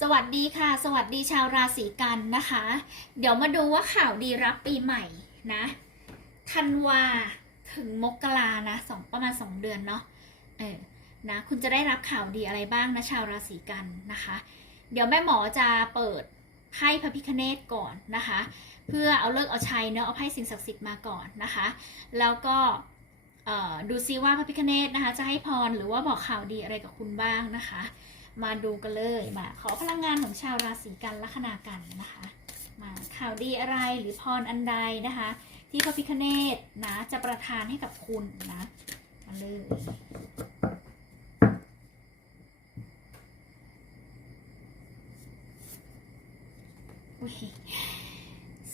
สวัสดีค่ะ สวัสดีชาวราศีกันนะคะ เดี๋ยวมาดูว่าข่าวดีรับปีใหม่นะธันวาถึงมกรานะสองประมาณสองเดือนเนาะเออนะคุณจะได้รับข่าวดีอะไรบ้างนะชาวราศีกันนะคะ เดี๋ยวแม่หมอจะเปิดไพ่พระพิคเนตก่อนนะคะ เพื่อเอาเลิกเอาชัยเนาะเอาไพ่สิ่งศักดิ์สิทธิ์มาก่อนนะคะ แล้วก็ดูซิว่าพระพิคเนตนะคะ จะให้พรหรือว่าบอกข่าวดีอะไรกับคุณบ้างนะคะ มาดูกันเลยมาขอพลังงานของชาวราศีกันลัคนากันนะคะ มาข่าวดีอะไรหรือพรอันใดนะคะ ที่พระพิคเนตนะจะประทานให้กับคุณนะมาเลยอุ๊ย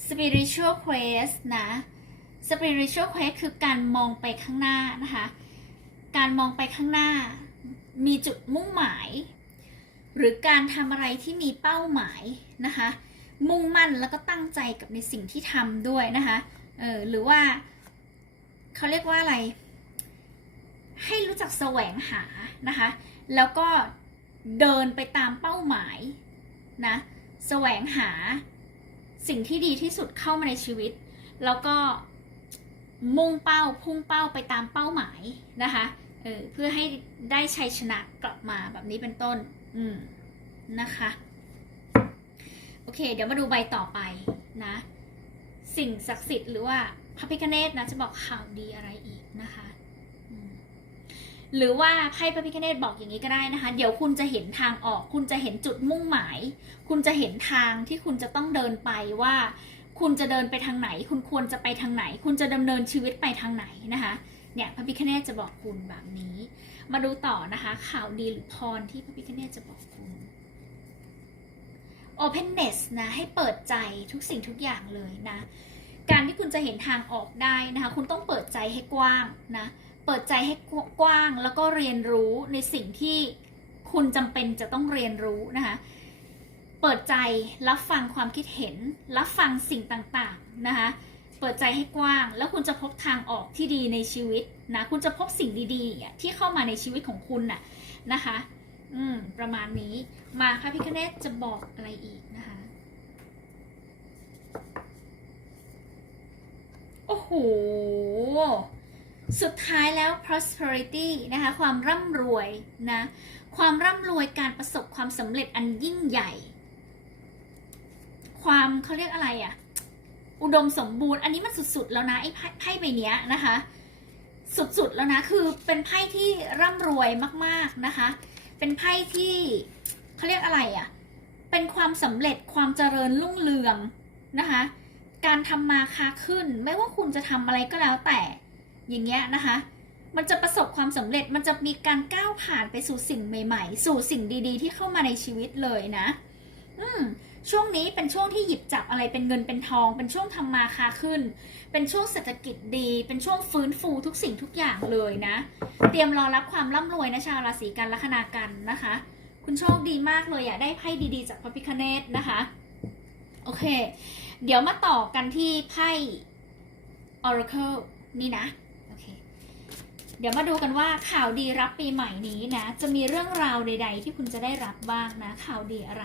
spiritual quest นะ spiritual quest คือการมองไปข้างหน้านะคะ การมองไปข้างหน้า มีจุดมุ่งหมาย หรือการทำอะไรที่มีเป้าหมายนะคะ มุ่งมั่นแล้วก็ตั้งใจกับในสิ่งที่ทำด้วยนะคะเออหรือว่าเขาเรียกว่าอะไร ให้รู้จักแสวงหานะคะ แล้วก็เดินไปตามเป้าหมายนะแสวงหาสิ่งที่ดีที่สุดเข้ามาในชีวิต แล้วก็มุ่งเป้าพุ่งเป้าไปตามเป้าหมายนะคะเออเพื่อให้ได้ชัยชนะกลับมาแบบนี้เป็นต้น อืมนะคะ โอเค เดี๋ยวมาดูใบต่อไปนะ สิ่งศักดิ์สิทธิ์หรือว่าพระพิฆเนศนะจะบอกข่าวดีอะไรอีกนะคะหรือว่าไพ่พระพิฆเนศบอกอย่างนี้ก็ได้นะคะ เดี๋ยวคุณจะเห็นทางออก คุณจะเห็นจุดมุ่งหมาย คุณจะเห็นทางที่คุณจะต้องเดินไปว่า คุณจะเดินไปทางไหน คุณควรจะไปทางไหน คุณจะดำเนินชีวิตไปทางไหนนะคะ เนี่ยพระพิฆเนศจะบอกคุณแบบนี้ มาดูต่อนะคะ ข่าวดีหรือพรที่พระพิฆเนศจะบอกคุณ openness นะ ให้เปิดใจทุกสิ่งทุกอย่างเลยนะ การที่คุณจะเห็นทางออกได้นะคะ คุณต้องเปิดใจให้กว้างนะ เปิดใจให้กว้างแล้วก็เรียนรู้ในสิ่งที่คุณจำเป็นจะต้องเรียนรู้นะคะ เปิดใจรับฟังความคิดเห็น รับฟังสิ่งต่างๆนะคะ เปิดใจให้กว้าง แล้วคุณจะพบทางออกที่ดีในชีวิตนะคุณจะพบสิ่งดีๆที่เข้ามาในชีวิตของคุณน่ะนะคะ อืมประมาณนี้มาพระพิคเนตจะบอกอะไรอีกนะคะ โอ้โห สุดท้ายแล้ว prosperity นะคะ ความร่ำรวยนะ ความร่ำรวยการประสบความสำเร็จอันยิ่งใหญ่ ความเขาเรียกอะไรอะ่ะ อุดมสมบูรณ์ อันนี้มันสุดๆแล้วนะไอ้ไพ่ใบเนี้ยนะคะ สุดๆแล้วนะคือเป็นไพ่ที่ร่ำรวยมากๆนะคะ เป็นไพ่ที่เขาเรียกอะไรอะ่ะ เป็นความสำเร็จความเจริญรุ่งเรืองนะคะ การทำมาค้าขึ้น ไม่ว่าคุณจะทำอะไรก็แล้วแต่อย่างเงี้ยนะคะ มันจะประสบความสำเร็จมันจะมีการก้าวผ่านไปสู่สิ่งใหม่ ๆ สู่สิ่งดี ๆ ที่เข้ามาในชีวิตเลยนะ อืม ช่วงนี้เป็นช่วงที่หยิบจับอะไรเป็นเงินเป็นทอง เป็นช่วงทำมาค้าขึ้น เป็นช่วงเศรษฐกิจดี เป็นช่วงฟื้นฟูทุกสิ่งทุกอย่างเลยนะ เตรียมรอรับความร่ำรวยนะชาวราศีกันลัคนากันนะคะ คุณโชคดีมากเลยอะได้ไพ่ดีๆ จากพระพิคเนตนะคะ โอเค เดี๋ยวมาต่อกันที่ไพ่ Oracle นี่นะ เดี๋ยวมาดูกันว่าข่าวดีรับปีใหม่นี้นะ จะมีเรื่องราวใด ๆ ที่คุณจะได้รับบ้างนะ ข่าวดีอะไร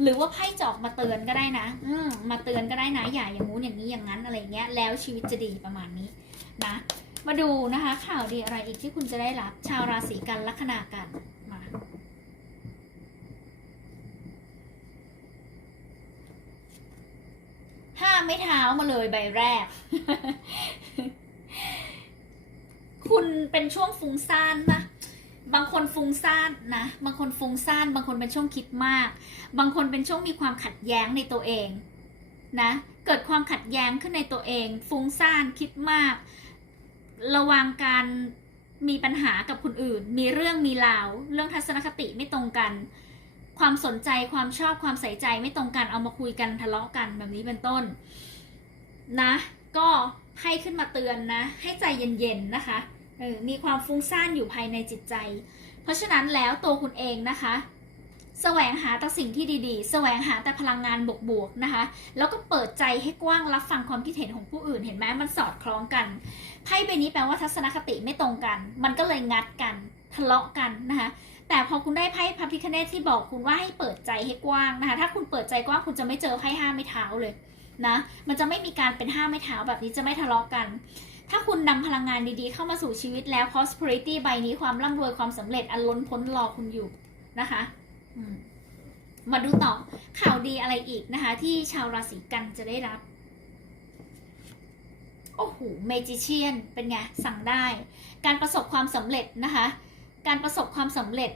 หรือว่าไพ่จออกมาเตือนก็ได้นะ อืมมาเตือนก็ได้นะ อย่าอย่างงู้นอย่างนี้อย่างนั้นอะไรเงี้ย แล้วชีวิตจะดีประมาณนี้นะ มาดูนะคะ ข่าวดีอะไรอีกที่คุณจะได้รับ ชาวราศีกันลัคนากันมาห้าไม่เท้ามาเลยใบแรก คุณเป็นช่วงฟุ้งซ่านนะบางคนฟุ้งซ่านนะ บางคนฟุ้งซ่าน บางคนเป็นช่วงคิดมาก บางคนเป็นช่วงมีความขัดแย้งในตัวเองนะ เกิดความขัดแย้งขึ้นในตัวเอง ฟุ้งซ่านคิดมาก ระวังการมีปัญหากับคนอื่น มีเรื่องมีราว เรื่องทัศนคติไม่ตรงกัน ความสนใจความชอบความใส่ใจไม่ตรงกันเอามาคุยกันทะเลาะกันแบบนี้เป็นต้น นะ ก็ให้ขึ้นมาเตือนนะ ให้ใจเย็นๆนะคะ เออมีความฟุ้งซ่านอยู่ภายในจิตใจ เพราะฉะนั้นแล้วตัวคุณเองนะคะแสวงหาแต่สิ่งที่ดีๆ แสวงหาแต่พลังงานบวกๆนะคะ แล้วก็เปิดใจให้กว้างรับฟังความคิดเห็นของผู้อื่น เห็นไหมมันสอดคล้องกัน ไพ่ใบนี้แปลว่าทัศนคติไม่ตรงกัน มันก็เลยงัดกัน ทะเลาะกันนะคะ แต่พอคุณได้ไพ่พระพิคเนตที่บอกคุณว่าให้เปิดใจให้กว้างนะคะ ถ้าคุณเปิดใจกว้างคุณจะไม่เจอไพ่ห้าไม้เท้าเลยนะ มันจะไม่มีการเป็นห้าไม้เท้าแบบนี้จะไม่ทะเลาะกัน ถ้าคุณนำพลังงานดีๆ เข้ามาสู่ชีวิตแล้ว prosperity ใบนี้ความร่ำรวยความสำเร็จอันล้นพ้นรอคุณอยู่นะคะมมาดูต่อข่าวดีอะไรอีกนะคะ ที่ชาวราศีกันจะได้รับ โอ้โหเมจิเชียนเป็นไง สั่งได้ การประสบความสำเร็จนะคะ การประสบความสำเร็จ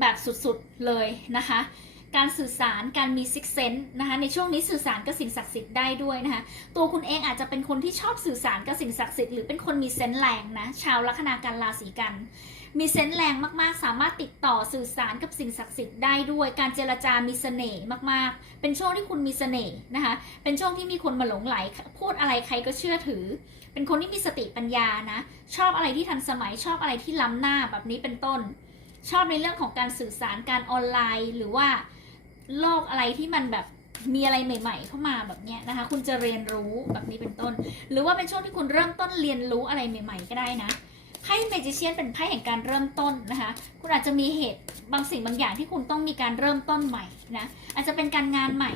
แบบสุดๆเลยนะคะ การสื่อสารการมีซิกเซนนะคะในช่วงนี้สื่อสารกับสิ่งศักดิ์สิทธิ์ได้ด้วยนะคะตัวคุณเองอาจจะเป็นคนที่ชอบสื่อสารกับสิ่งศักดิ์สิทธิ์หรือเป็นคนมีเซนส์แรงนะชาวลัคนาการราศีกันมีเซนส์แรงมากๆ สามารถติดต่อสื่อสารกับสิ่งศักดิ์สิทธิ์ได้ด้วย การเจรจามีเสน่ห์มากๆ เป็นช่วงที่คุณมีเสน่ห์นะคะ เป็นช่วงที่มีคนมาหลงไหล พูดอะไรใครก็เชื่อถือ เป็นคนที่มีสติปัญญานะ ชอบอะไรที่ทันสมัย ชอบอะไรที่ล้ำหน้าแบบนี้เป็นต้น ชอบในเรื่องของการสื่อสารการออนไลน์ หรือว่า โลกอะไรที่มันแบบมีอะไรใหม่ ๆ เข้ามาแบบเนี้ยนะคะ คุณจะเรียนรู้แบบนี้เป็นต้น หรือว่าเป็นช่วงที่คุณเริ่มต้นเรียนรู้อะไรใหม่ ๆ ก็ได้นะไพ่เมจิเชียนเป็นไพ่แห่งการเริ่มต้นนะคะ คุณอาจจะมีเหตุบางสิ่งบางอย่างที่คุณต้องมีการเริ่มต้นใหม่นะอาจจะเป็นการงานใหม่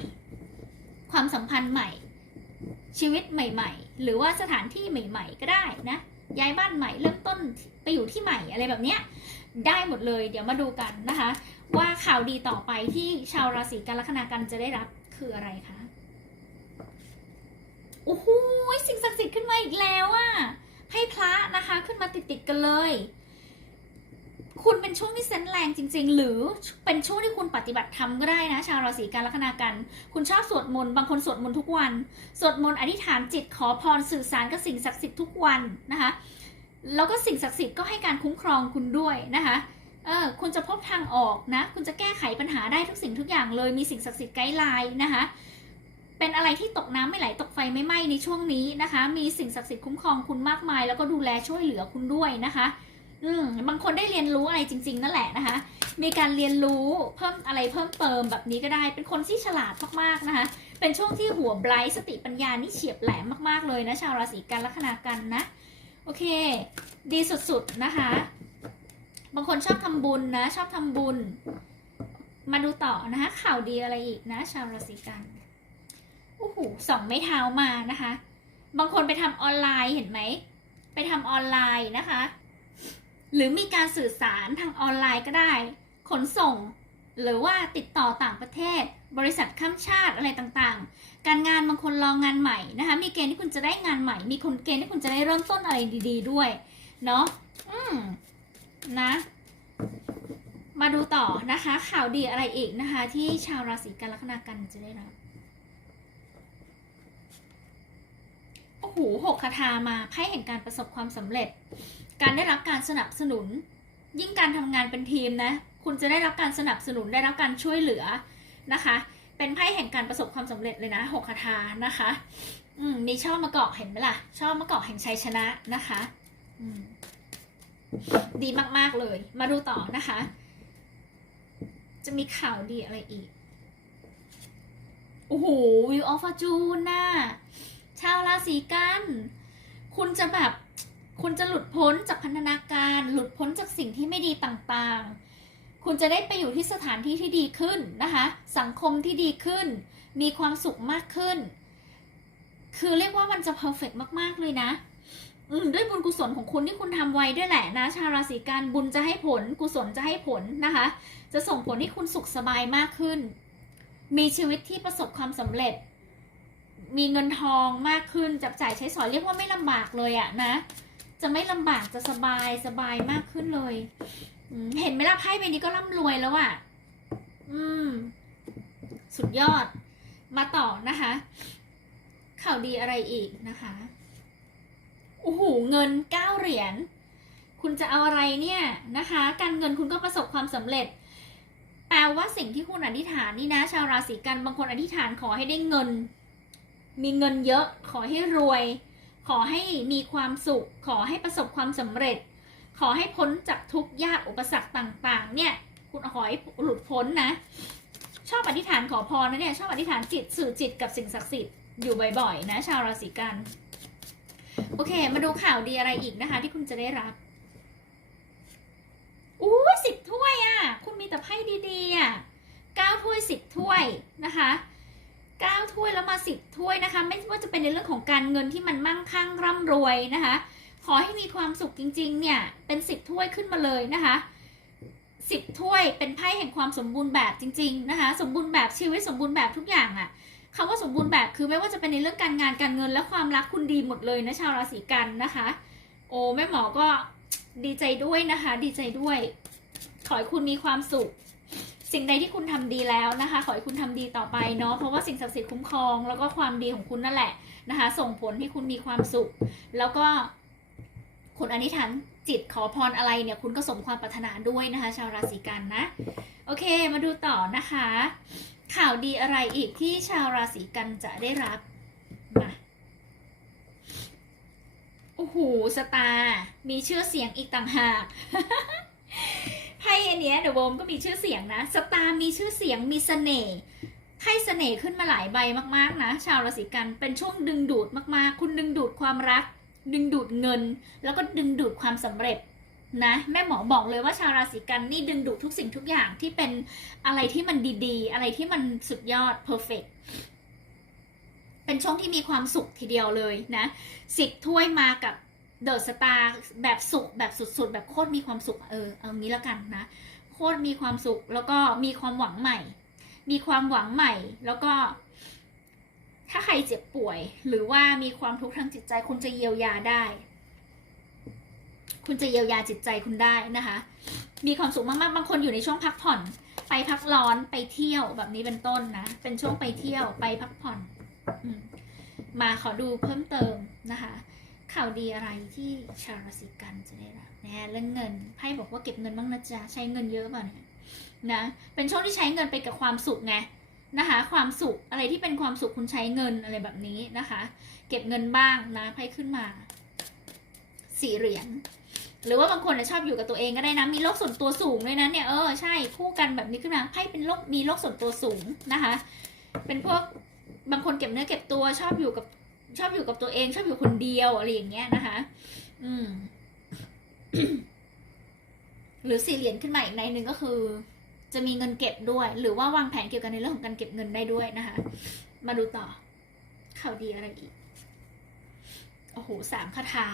ความสัมพันธ์ใหม่ ชีวิตใหม่ ๆ หรือว่าสถานที่ใหม่ ๆ ก็ได้นะย้ายบ้านใหม่เริ่มต้นไปอยู่ที่ใหม่อะไรแบบเนี้ยได้หมดเลย เดี๋ยวมาดูกันนะคะ ว่าข่าวดีต่อไปที่ชาวราศีกันลัคนากันจะได้รับคืออะไรคะโอ้โหสิ่งศักดิ์สิทธิ์ขึ้นมาอีกแล้วอะไพ่พระนะคะขึ้นมาติดๆกันเลย คุณเป็นช่วงที่เซนแรงจริง ๆ หรือเป็นช่วงที่คุณปฏิบัติธรรมก็ได้นะ ชาวราศีกันลัคนากัน คุณชอบสวดมนต์บางคนสวดมนต์ทุกวัน สวดมนต์อธิษฐานจิตขอพรสื่อสารกับสิ่งศักดิ์สิทธิ์ทุกวันนะคะ แล้วก็สิ่งศักดิ์สิทธิ์ก็ให้การคุ้มครองคุณด้วยนะคะ เออคุณจะพบทางออกนะ คุณจะแก้ไขปัญหาได้ทุกสิ่งทุกอย่างเลย มีสิ่งศักดิ์สิทธิ์ไกด์ไลน์นะคะ เป็นอะไรที่ตกน้ำไม่ไหลตกไฟไม่ไหม้ในช่วงนี้นะคะ มีสิ่งศักดิ์สิทธิ์คุ้มครองคุณมากมาย แล้วก็ดูแลช่วยเหลือคุณด้วยนะคะ อืมบางคนได้เรียนรู้อะไรจริง ๆ นั่นแหละนะคะ มีการเรียนรู้เพิ่มอะไรเพิ่มเติมแบบนี้ก็ได้ เป็นคนที่ฉลาดมากๆนะคะ เป็นช่วงที่หัวไบรท์สติปัญญานี่เฉียบแหลมมากๆเลยนะชาวราศีกันลัคนากันนะ โอเค ดีสุดๆนะคะ บางคนชอบทำบุญนะ ชอบทำบุญ มาดูต่อนะคะข่าวดีอะไรอีกนะ ชาวราศีกันโอ้โหสองไม้เท้ามานะคะ บางคนไปทำออนไลน์เห็นไหม ไปทำออนไลน์นะคะ หรือมีการสื่อสารทางออนไลน์ก็ได้ ขนส่ง หรือว่าติดต่อต่างประเทศ บริษัทข้ามชาติอะไรต่างๆ การงานบางคนลองงานใหม่นะคะ มีเกณฑ์ที่คุณจะได้งานใหม่ มีคนเกณฑ์ที่คุณจะได้เริ่มต้นอะไรดี ๆ ด้วย เนาะ อืม นะ มาดูต่อนะคะ ข่าวดีอะไรอีกนะคะ ที่ชาวราศีกันลัคนากันจะได้รับโอ้โหหกคาถามาไพ่แห่งการประสบความสำเร็จ การได้รับการสนับสนุน ยิ่งการทำงานเป็นทีมนะ คุณจะได้รับการสนับสนุนได้รับการช่วยเหลือนะคะ เป็นไพ่แห่งการประสบความสำเร็จเลยนะหกคาถานะคะ อืมมีช่อมะกอกเห็นไหมล่ะช่อมะกอกแห่งชัยชนะนะคะ อืม ดีมากๆเลย มาดูต่อนะคะ จะมีข่าวดีอะไรอีก โอ้โหวิวออฟฟอร์จูนน่ะชาวราศีกัน คุณจะแบบ คุณจะหลุดพ้นจากพันธนาการ หลุดพ้นจากสิ่งที่ไม่ดีต่างๆ คุณจะได้ไปอยู่ที่สถานที่ที่ดีขึ้นนะคะ สังคมที่ดีขึ้น มีความสุขมากขึ้น คือเรียกว่ามันจะเพอร์เฟกมากๆเลยนะ ด้วยบุญกุศลของคุณที่คุณทำไว้ด้วยแหละนะ ชาวราศีกันบุญจะให้ผล กุศลจะให้ผลนะคะ จะส่งผลให้คุณสุขสบายมากขึ้น มีชีวิตที่ประสบความสำเร็จ มีเงินทองมากขึ้นจับจ่ายใช้สอยเรียกว่าไม่ลำบากเลยอะนะ จะไม่ลำบากจะสบายสบายมากขึ้นเลยเห็นไหมล่ะไพ่ใบนี้ก็ร่ำรวยแล้วอะอืม สุดยอด มาต่อนะคะ ข่าวดีอะไรอีกนะคะ โอ้โหเงินเก้าเหรียญคุณจะเอาอะไรเนี่ยนะคะ การเงินคุณก็ประสบความสำเร็จแปลว่าสิ่งที่คุณอธิษฐานนี่นะ ชาวราศีกันบางคนอธิษฐานขอให้ได้เงิน มีเงินเยอะ ขอให้รวย ขอให้มีความสุข ขอให้ประสบความสำเร็จ ขอให้พ้นจากทุกข์ยากอุปสรรคต่าง ๆ เนี่ย คุณขอให้หลุดพ้นนะ ชอบอธิษฐานขอพรนะเนี่ยชอบอธิษฐานจิตสื่อจิตกับสิ่งศักดิ์สิทธิ์อยู่บ่อยๆนะ ชาวราศีกัน โอเค มาดูข่าวดีอะไรอีกนะคะ ที่คุณจะได้รับอู้สิบถ้วยอะ่ะ คุณมีแต่ไพ่ดีๆอะเก้าถ้วยสิบถ้วยนะคะเก้าถ้วยแล้วมาสิบถ้วยนะคะ ไม่ว่าจะเป็นในเรื่องของการเงินที่มันมั่งคั่งร่ำรวยนะคะ ขอให้มีความสุขจริง ๆ เนี่ย เป็นสิบถ้วยขึ้นมาเลยนะคะสิบถ้วยเป็นไพ่แห่งความสมบูรณ์แบบจริง ๆ นะคะ สมบูรณ์แบบชีวิตสมบูรณ์แบบทุกอย่างอะ คำว่าสมบูรณ์แบบคือไม่ว่าจะเป็นในเรื่องการงานการเงินและความรักคุณดีหมดเลยนะชาวราศีกันนะคะ โอ้แม่หมอก็ดีใจด้วยนะคะ ดีใจด้วย ขอให้คุณมีความสุข สิ่งใดที่คุณทำดีแล้วนะคะ ขอให้คุณทำดีต่อไปเนาะเพราะว่าสิ่งศักดิ์สิทธิ์คุ้มครอง แล้วก็ความดีของคุณนั่นแหละนะคะ ส่งผลให้คุณมีความสุข แล้วก็คุณอธิษฐานจิตขอพรอะไรเนี่ยคุณก็สมความปรารถนาด้วยนะคะ ชาวราศีกันนะ โอเค มาดูต่อนะคะ ข่าวดีอะไรอีกที่ชาวราศีกันจะได้รับมาโอ้โหสตาร์มีชื่อเสียงอีกต่างหากไพ่อันเนี้ยเดอะโวมก็มีชื่อเสียงนะ สตาร์มีชื่อเสียงมีเสน่ห์ให้เสน่ห์ขึ้นมาหลายใบมากๆนะ ชาวราศีกันเป็นช่วงดึงดูดมากๆ คุณดึงดูดความรัก ดึงดูดเงิน แล้วก็ดึงดูดความสำเร็จ นะแม่หมอบอกเลยว่าชาวราศีกันนี่ดึงดูดทุกสิ่งทุกอย่างที่เป็นอะไรที่มันดีๆ อะไรที่มันสุดยอด perfect เป็นช่วงที่มีความสุขทีเดียวเลยนะสิบถ้วยมากับเดอะสตาร์แบบสุขแบบสุดๆ แบบโคตรมีความสุขเออเอางี้แล้วกันนะ โคตรมีความสุขแล้วก็มีความหวังใหม่ มีความหวังใหม่ แล้วก็ ถ้าใครเจ็บป่วย หรือว่ามีความทุกข์ทางจิตใจคุณจะเยียวยาได้ คุณจะเยียวยาจิตใจคุณได้นะคะ มีความสุขมากๆ บางคนอยู่ในช่วงพักผ่อน ไปพักร้อนไปเที่ยวแบบนี้เป็นต้นนะ เป็นช่วงไปเที่ยวไปพักผ่อนอมมาขอดูเพิ่มเติมนะคะ ข่าวดีอะไรที่ชาวราศีกันจะได้รับนะเรื่องเงินไพ่บอกว่าเก็บเงินบ้างนะจ๊ะใช้เงินเยอะเปล่าเนี่ยนะ เป็นช่วงที่ใช้เงินไปกับความสุขไงนะคะ ความสุขอะไรที่เป็นความสุขคุณใช้เงินอะไรแบบนี้นะคะ เก็บเงินบ้างนะไพ่ขึ้นมาสี่เหรียญ หรือว่าบางคนชอบอยู่กับตัวเองก็ได้นะ มีโลกส่วนตัวสูงด้วยนะเนี่ย เออ ใช่ คู่กันแบบนี้ขึ้นมาไพ่เป็นโลกมีโลกส่วนตัวสูงนะคะ เป็นพวกบางคนเก็บเนื้อเก็บตัว ชอบอยู่กับ ชอบอยู่กับตัวเอง ชอบอยู่คนเดียวอะไรอย่างเงี้ยนะคะ อืม หรือสี่เหรียญขึ้นมาอีกในหนึ่งก็คือ จะมีเงินเก็บด้วย หรือว่าวางแผนเกี่ยวกับในเรื่องของการเก็บเงินได้ด้วยนะคะ มาดูต่อ ข่าวดีอะไรอีก โอ้โห สามคาถา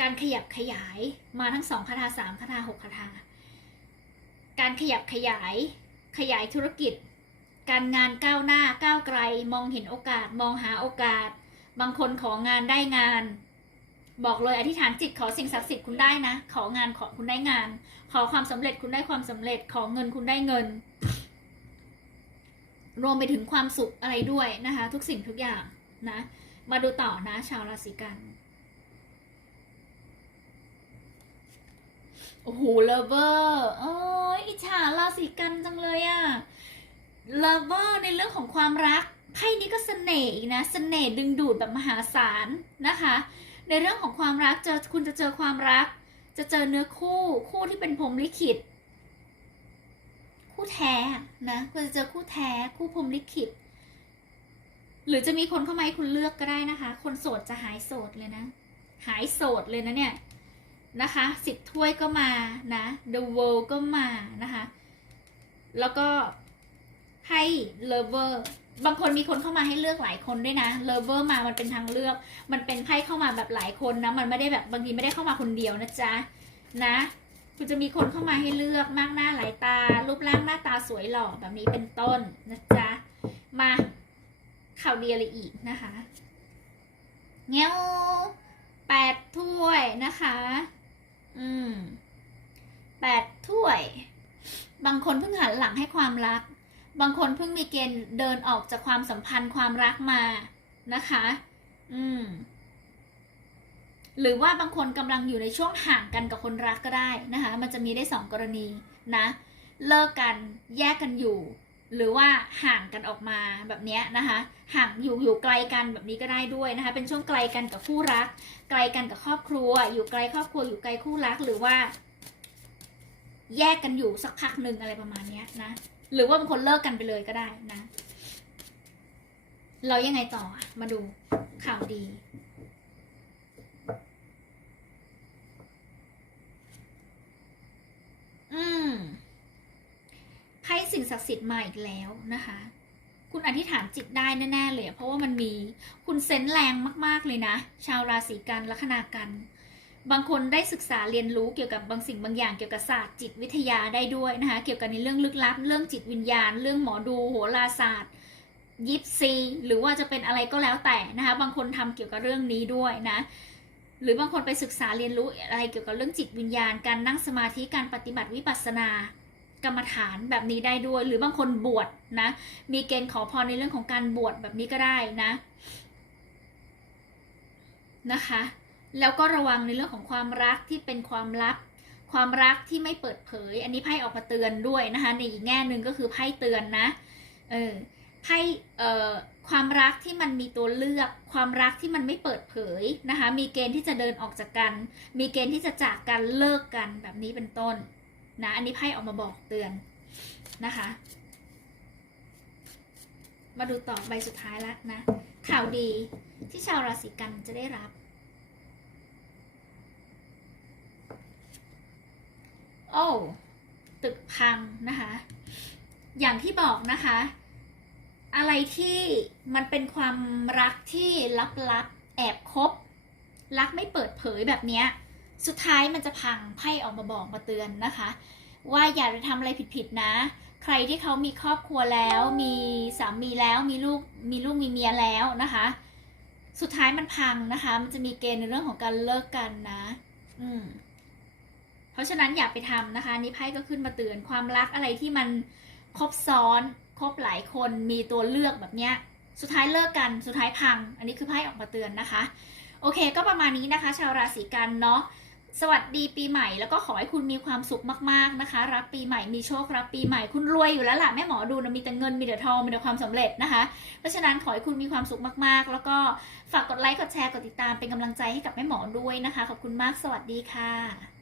การขยับขยายมาทั้งสองคาถาสามคาถาหกคาถาการขยับขยาย ขยายธุรกิจ การงานก้าวหน้าก้าวไกล มองเห็นโอกาส มองหาโอกาส บางคนของานได้งาน บอกเลยอธิษฐานจิตขอสิ่งศักดิ์สิทธิ์คุณได้นะ ของานขอคุณได้งาน ขอความสำเร็จคุณได้ความสำเร็จ ขอเงินคุณได้เงิน รวมไปถึงความสุขอะไรด้วยนะคะ ทุกสิ่งทุกอย่างนะ มาดูต่อนะชาวราศีกัน โอ้โหเลเวอร์โอ้ยอิจฉาราศีกันจังเลยอะเลเวอร์ในเรื่องของความรักไพ่นี้ก็เสน่ห์อีกนะเสน่ห์ดึงดูดแบบมหาศาลนะคะ ในเรื่องของความรักเจอคุณจะเจอความรัก จะเจอเนื้อคู่คู่ที่เป็นพรมลิขิต คู่แท้นะคุณจะเจอคู่แท้คู่พรมลิขิต หรือจะมีคนเข้ามาให้คุณเลือกก็ได้นะคะ คนโสดจะหายโสดเลยนะ หายโสดเลยนะเนี่ย นะคะสิบถ้วยก็มานะ The World ก็มานะคะ แล้วก็ให้ Lover บางคนมีคนเข้ามาให้เลือกหลายคนด้วยนะ Lover มามันเป็นทางเลือก มันเป็นไพ่เข้ามาแบบหลายคนนะ มันไม่ได้แบบบางทีไม่ได้เข้ามาคนเดียวนะจ๊ะนะคุณจะมีคนเข้ามาให้เลือกมากหน้าหลายตา รูปร่างหน้าตาสวยหล่อแบบนี้เป็นต้นนะจ๊ะมาข่าวดีอะไรอีกนะคะเงี้ยวแปดถ้วยนะคะ อืมแปดถ้วย บางคนเพิ่งหันหลังให้ความรัก บางคนเพิ่งมีเกณฑ์เดินออกจากความสัมพันธ์ความรักมานะคะ อืม หรือว่าบางคนกำลังอยู่ในช่วงห่างกันกับคนรักก็ได้นะคะ มันจะมีได้สองกรณีนะ เลิกกันแยกกันอยู่ หรือว่าห่างกันออกมาแบบนี้นะคะ ห่างอยู่อยู่ไกลกันแบบนี้ก็ได้ด้วยนะคะ เป็นช่วงไกลกันกับคู่รัก ไกลกันกับครอบครัว อยู่ไกลครอบครัวอยู่ไกลคู่รักหรือว่า แยกกันอยู่สักพักหนึ่งอะไรประมาณนี้นะ หรือว่าบางคนเลิกกันไปเลยก็ได้นะ เรายังไงต่อมาดูข่าวดีอืม ให้สิ่งศักดิ์สิทธิ์มาอีกแล้วนะคะ คุณอธิษฐานจิตได้แน่ ๆ เลย เพราะว่ามันมีคุณเซนแรงมากๆเลยนะ ชาวราศีกันลัคนากันบางคนได้ศึกษาเรียนรู้เกี่ยวกับบางสิ่งบางอย่างเกี่ยวกับศาสตร์จิตวิทยาได้ด้วยนะคะ เกี่ยวกับในเรื่องลึกลับ เรื่องจิตวิญญาณ เรื่องหมอดูโหราศาสตร์ยิปซี หรือว่าจะเป็นอะไรก็แล้วแต่นะคะ บางคนทำเกี่ยวกับเรื่องนี้ด้วยนะ หรือบางคนไปศึกษาเรียนรู้อะไรเกี่ยวกับเรื่องจิตวิญญาณ การนั่งสมาธิการปฏิบัติวิปัสสนา กรรมฐานแบบนี้ได้ด้วย หรือบางคนบวชนะ มีเกณฑ์ขอพรในเรื่องของการบวชแบบนี้ก็ได้นะนะคะ แล้วก็ระวังในเรื่องของความรักที่เป็นความลับ ความรักที่ไม่เปิดเผย อันนี้ไพ่ออกมาเตือนด้วยนะคะในอีกแง่หนึ่งก็คือไพ่เตือนนะเออไพ่เอ่อความรักที่มันมีตัวเลือก ความรักที่มันไม่เปิดเผยนะคะ มีเกณฑ์ที่จะเดินออกจากกัน มีเกณฑ์ที่จะจากกันเลิกกันแบบนี้เป็นต้น นะอันนี้ไพ่ออกมาบอกเตือนนะคะ มาดูต่อใบสุดท้ายล้วนะ ข่าวดีที่ชาวราศีกันจะได้รับ โอ้ตึกพังนะคะ อย่างที่บอกนะคะ อะไรที่มันเป็นความรักที่ลับๆแอบคบ รักไม่เปิดเผยแบบเนี้ย สุดท้ายมันจะพังไพ่ออกมาบอกมาเตือนนะคะ ว่าอย่าไปทำอะไรผิดๆนะ ใครที่เขามีครอบครัวแล้ว มีสามีแล้วมีลูกมีลูกมีเมียแล้วนะคะ สุดท้ายมันพังนะคะ มันจะมีเกณฑ์ในเรื่องของการเลิกกันนะ อืมเพราะฉะนั้นอย่าไปทำนะคะนี่ไพ่ก็ขึ้นมาเตือนความรักอะไรที่มันครบซ้อนครบหลายคนมีตัวเลือกแบบเนี้ยสุดท้ายเลิกกันสุดท้ายพัง อันนี้คือไพ่ออกมาเตือนนะคะ โอเค ก็ประมาณนี้นะคะ ชาวราศีกันเนาะ สวัสดีปีใหม่ แล้วก็ขอให้คุณมีความสุขมากๆนะคะ รับปีใหม่มีโชครับปีใหม่คุณรวยอยู่แล้วล่ะแม่หมอดูนะมีแต่เงินมีแต่ทองมีแต่ความสำเร็จนะคะ เพราะฉะนั้นขอให้คุณมีความสุขมากๆ แล้วก็ฝากกดไลค์กดแชร์กดติดตามเป็นกำลังใจให้กับแม่หมอด้วยนะคะขอบคุณมากสวัสดีค่ะ